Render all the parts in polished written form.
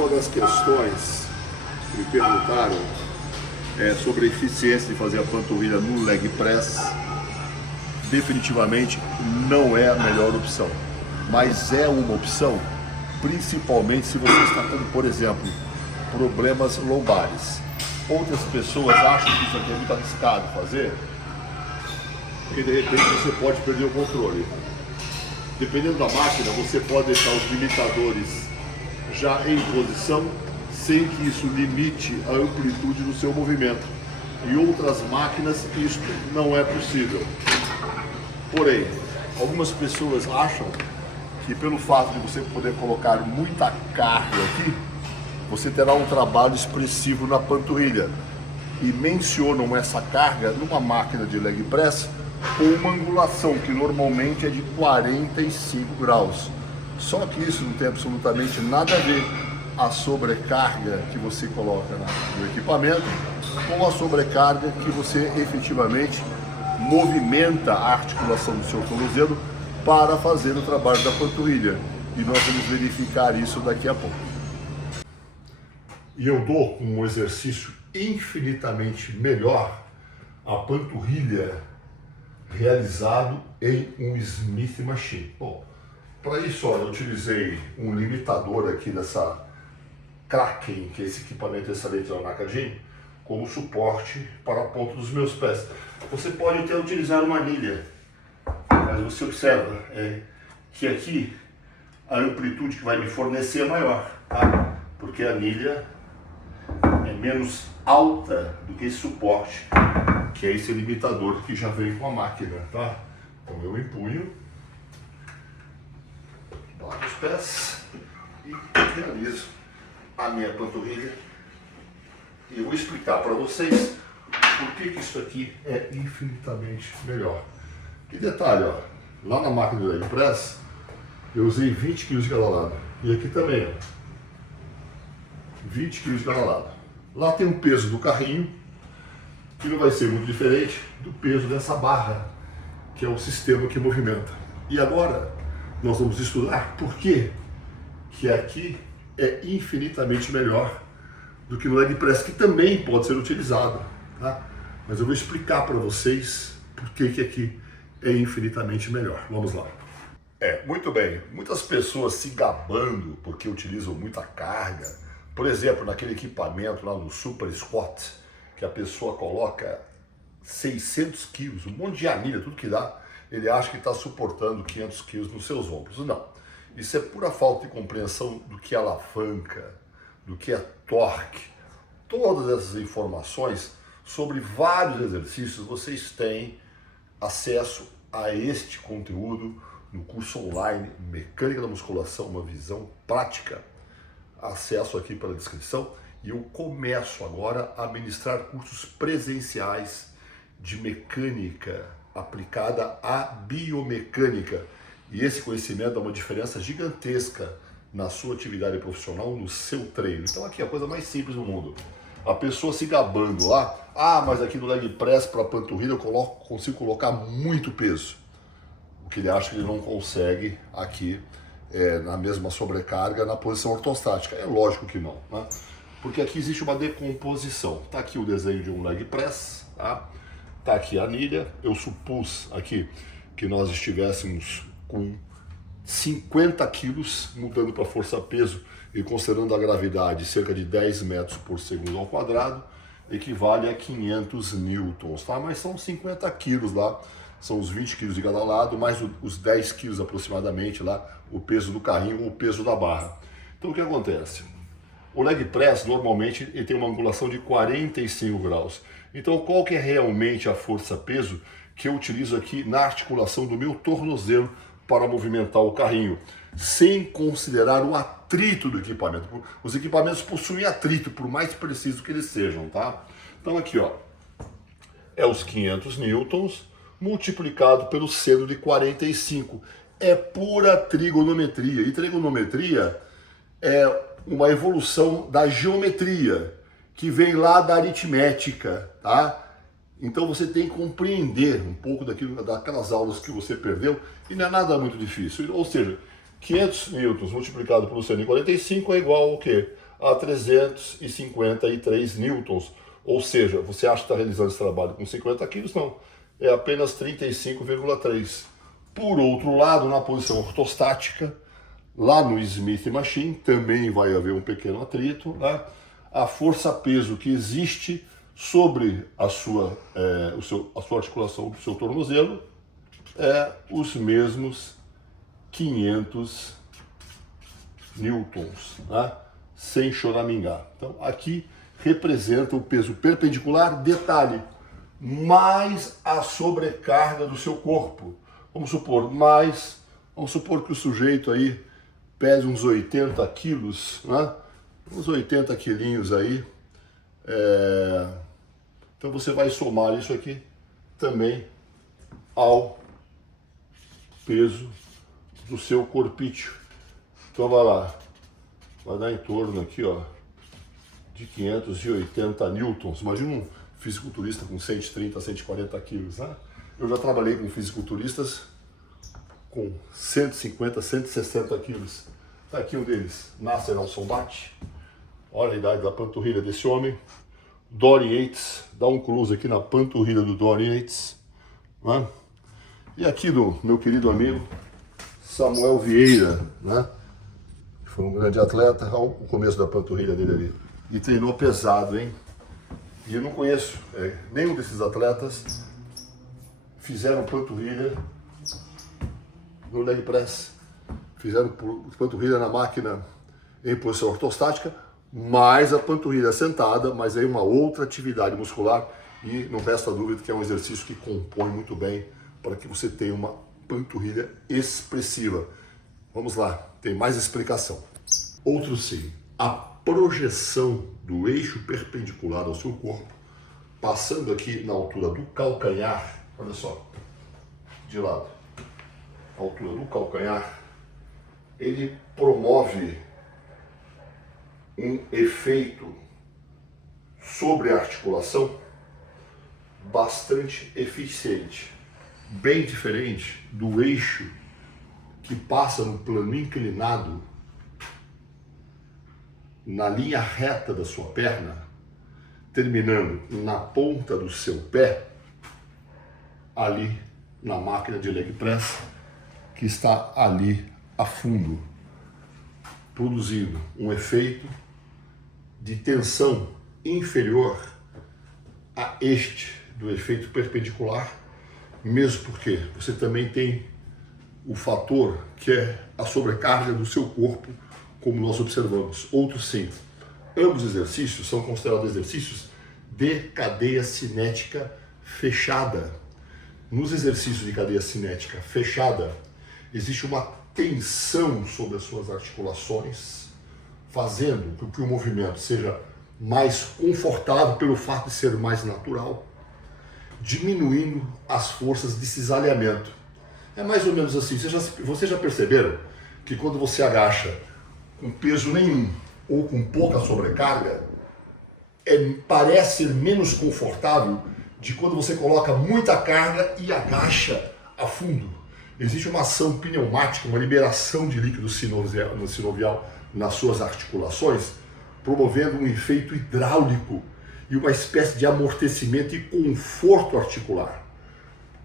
Uma das questões que me perguntaram é sobre a eficiência de fazer a panturrilha no leg press. Definitivamente não é a melhor opção, mas é uma opção, principalmente se você está com, por exemplo, problemas lombares. Outras pessoas acham que isso aqui é muito arriscado fazer, porque de repente você pode perder o controle. Dependendo da máquina, você pode deixar os limitadores já em posição, sem que isso limite a amplitude do seu movimento. Em outras máquinas, isso não é possível. Porém, algumas pessoas acham que pelo fato de você poder colocar muita carga aqui, você terá um trabalho expressivo na panturrilha. E mencionam essa carga numa máquina de leg press com uma angulação que normalmente é de 45 graus. Só que isso não tem absolutamente nada a ver a sobrecarga que você coloca no equipamento com a sobrecarga que você efetivamente movimenta a articulação do seu tornozelo para fazer o trabalho da panturrilha. E nós vamos verificar isso daqui a pouco. E eu dou um exercício infinitamente melhor a panturrilha realizado em um Smith Machine. Bom, para isso, eu utilizei um limitador aqui dessa Kraken, que é esse equipamento excelente da Nakajin, como suporte para a ponta dos meus pés. Você pode até utilizar uma anilha, mas você observa que aqui a amplitude que vai me fornecer é maior, tá? Porque a anilha é menos alta do que esse suporte, que é esse limitador que já vem com a máquina, tá? Então eu empunho, bato os pés e realizo a minha panturrilha. E eu vou explicar para vocês por que isso aqui é infinitamente melhor. E detalhe, ó, lá na máquina do leg press eu usei 20 kg de cada lado. E aqui também, ó, 20 kg de cada lado. Lá tem o peso do carrinho, que não vai ser muito diferente do peso dessa barra, que é o sistema que movimenta. E agora nós vamos estudar por que aqui é infinitamente melhor do que no leg press, que também pode ser utilizado, tá? Mas eu vou explicar para vocês por que aqui é infinitamente melhor. Vamos lá. Muito bem. Muitas pessoas se gabando porque utilizam muita carga. Por exemplo, naquele equipamento lá no Super Squat, que a pessoa coloca 600 quilos, um monte de anilha, tudo que dá, ele acha que está suportando 500 quilos nos seus ombros. Não. Isso é pura falta de compreensão do que é alavanca, do que é torque. Todas essas informações sobre vários exercícios vocês têm acesso a este conteúdo no curso online Mecânica da Musculação, uma visão prática. Acesso aqui pela descrição. E eu começo agora a ministrar cursos presenciais de mecânica aplicada à biomecânica. E esse conhecimento dá uma diferença gigantesca na sua atividade profissional, no seu treino. Então aqui é a coisa mais simples do mundo. A pessoa se gabando lá, mas aqui no leg press para panturrilha eu consigo colocar muito peso. O que ele acha que ele não consegue aqui na mesma sobrecarga na posição ortostática. É lógico que não, né? Porque aqui existe uma decomposição. Tá aqui o desenho de um leg press, tá? Tá aqui a anilha. Eu supus aqui que nós estivéssemos com 50 quilos, mudando para força-peso e considerando a gravidade cerca de 10 metros por segundo ao quadrado, equivale a 500 newtons, tá? Mas são 50 quilos lá, são os 20 quilos de cada lado, mais os 10 quilos aproximadamente lá, o peso do carrinho ou o peso da barra. Então o que acontece? O leg press normalmente ele tem uma angulação de 45 graus. Então qual que é realmente a força-peso que eu utilizo aqui na articulação do meu tornozelo para movimentar o carrinho, sem considerar o atrito do equipamento? Os equipamentos possuem atrito, por mais preciso que eles sejam, tá? Então aqui, ó, é os 500 newtons multiplicado pelo seno de 45. É pura trigonometria. E trigonometria é uma evolução da geometria, que vem lá da aritmética, tá? Então você tem que compreender um pouco daquelas aulas que você perdeu, e não é nada muito difícil. Ou seja, 500 newtons multiplicado pelo seno de 45 é igual ao quê? a 353 newtons. Ou seja, você acha que está realizando esse trabalho com 50 quilos? Não, é apenas 35,3. Por outro lado, na posição ortostática, lá no Smith Machine, também vai haver um pequeno atrito, né? A força-peso que existe sobre a sua articulação, o seu tornozelo, é os mesmos 500 newtons, né? Sem choramingar. Então, aqui representa o peso perpendicular, detalhe, mais a sobrecarga do seu corpo. Vamos supor que o sujeito aí pese uns 80 quilos, né? Uns 80 quilinhos aí. Então você vai somar isso aqui também ao peso do seu corpício. Então vai lá, vai dar em torno aqui, ó, de 580 newtons. Imagina um fisiculturista com 130, 140 quilos, né? Eu já trabalhei com fisiculturistas com 150, 160 quilos. Tá aqui um deles, Nasser Al-Sonbat. Olha a idade da panturrilha desse homem. Dorian Yates, dá um close aqui na panturrilha do Dorian Yates, né? E aqui do meu querido amigo Samuel Vieira, né? Que foi um grande atleta, olha o começo da panturrilha dele ali. E treinou pesado, hein? E eu não conheço nenhum desses atletas fizeram panturrilha no leg press. Fizeram panturrilha na máquina em posição ortostática, mais a panturrilha sentada, mas aí uma outra atividade muscular, e não resta dúvida que é um exercício que compõe muito bem para que você tenha uma panturrilha expressiva. Vamos lá, tem mais explicação. Outro sim, a projeção do eixo perpendicular ao seu corpo, passando aqui na altura do calcanhar, olha só, de lado, a altura do calcanhar, ele promove um efeito sobre a articulação bastante eficiente, bem diferente do eixo que passa no plano inclinado na linha reta da sua perna, terminando na ponta do seu pé, ali na máquina de leg press, que está ali a fundo, produzindo um efeito de tensão inferior a este do efeito perpendicular, mesmo porque você também tem o fator que é a sobrecarga do seu corpo, como nós observamos. Outros sim. Ambos exercícios são considerados exercícios de cadeia cinética fechada. Nos exercícios de cadeia cinética fechada, existe uma tensão sobre as suas articulações, fazendo com que o movimento seja mais confortável pelo fato de ser mais natural, diminuindo as forças de cisalhamento. É mais ou menos assim. Vocês já perceberam que quando você agacha com peso nenhum ou com pouca sobrecarga, parece ser menos confortável de quando você coloca muita carga e agacha a fundo. Existe uma ação pneumática, uma liberação de líquido sinovial nas suas articulações, promovendo um efeito hidráulico e uma espécie de amortecimento e conforto articular.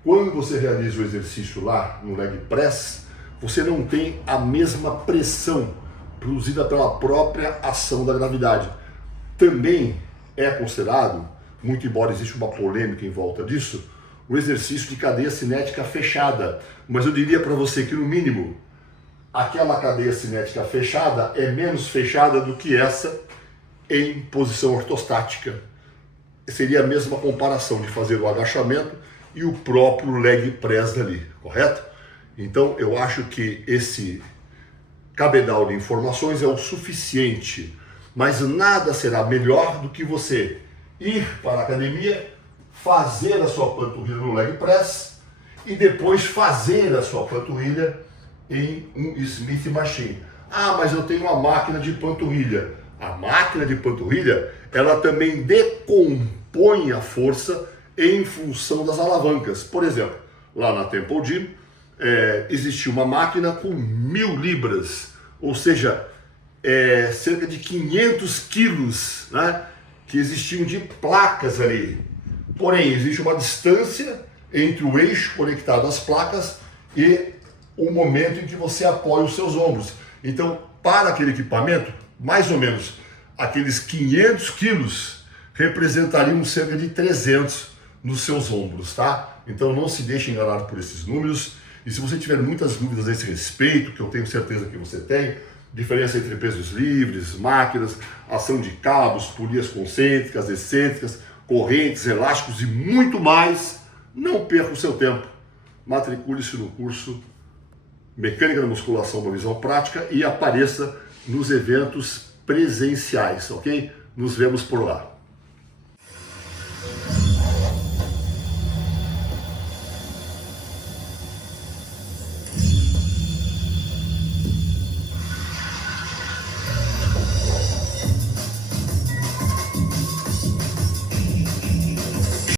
Quando você realiza o exercício lá no leg press, você não tem a mesma pressão produzida pela própria ação da gravidade. Também é considerado, muito embora exista uma polêmica em volta disso, o exercício de cadeia cinética fechada. Mas eu diria para você que, no mínimo, aquela cadeia cinética fechada é menos fechada do que essa em posição ortostática. Seria a mesma comparação de fazer o agachamento e o próprio leg press ali, correto? Então, eu acho que esse cabedal de informações é o suficiente, mas nada será melhor do que você ir para a academia, fazer a sua panturrilha no leg press e depois fazer a sua panturrilha em um Smith Machine. Ah, mas eu tenho uma máquina de panturrilha. A máquina de panturrilha, ela também decompõe a força em função das alavancas. Por exemplo, lá na Temple Gym, existia uma máquina com 1000 libras, ou seja, cerca de 500 quilos, né, que existiam de placas ali. Porém, existe uma distância entre o eixo conectado às placas e o momento em que você apoia os seus ombros. Então, para aquele equipamento, mais ou menos aqueles 500 quilos representariam cerca de 300 nos seus ombros, tá? Então não se deixe enganar por esses números. E se você tiver muitas dúvidas a esse respeito, que eu tenho certeza que você tem, diferença entre pesos livres, máquinas, ação de cabos, polias concêntricas, excêntricas, correntes, elásticos e muito mais, não perca o seu tempo. Matricule-se no curso Mecânica da Musculação, uma visão prática, e apareça nos eventos presenciais, ok? Nos vemos por lá.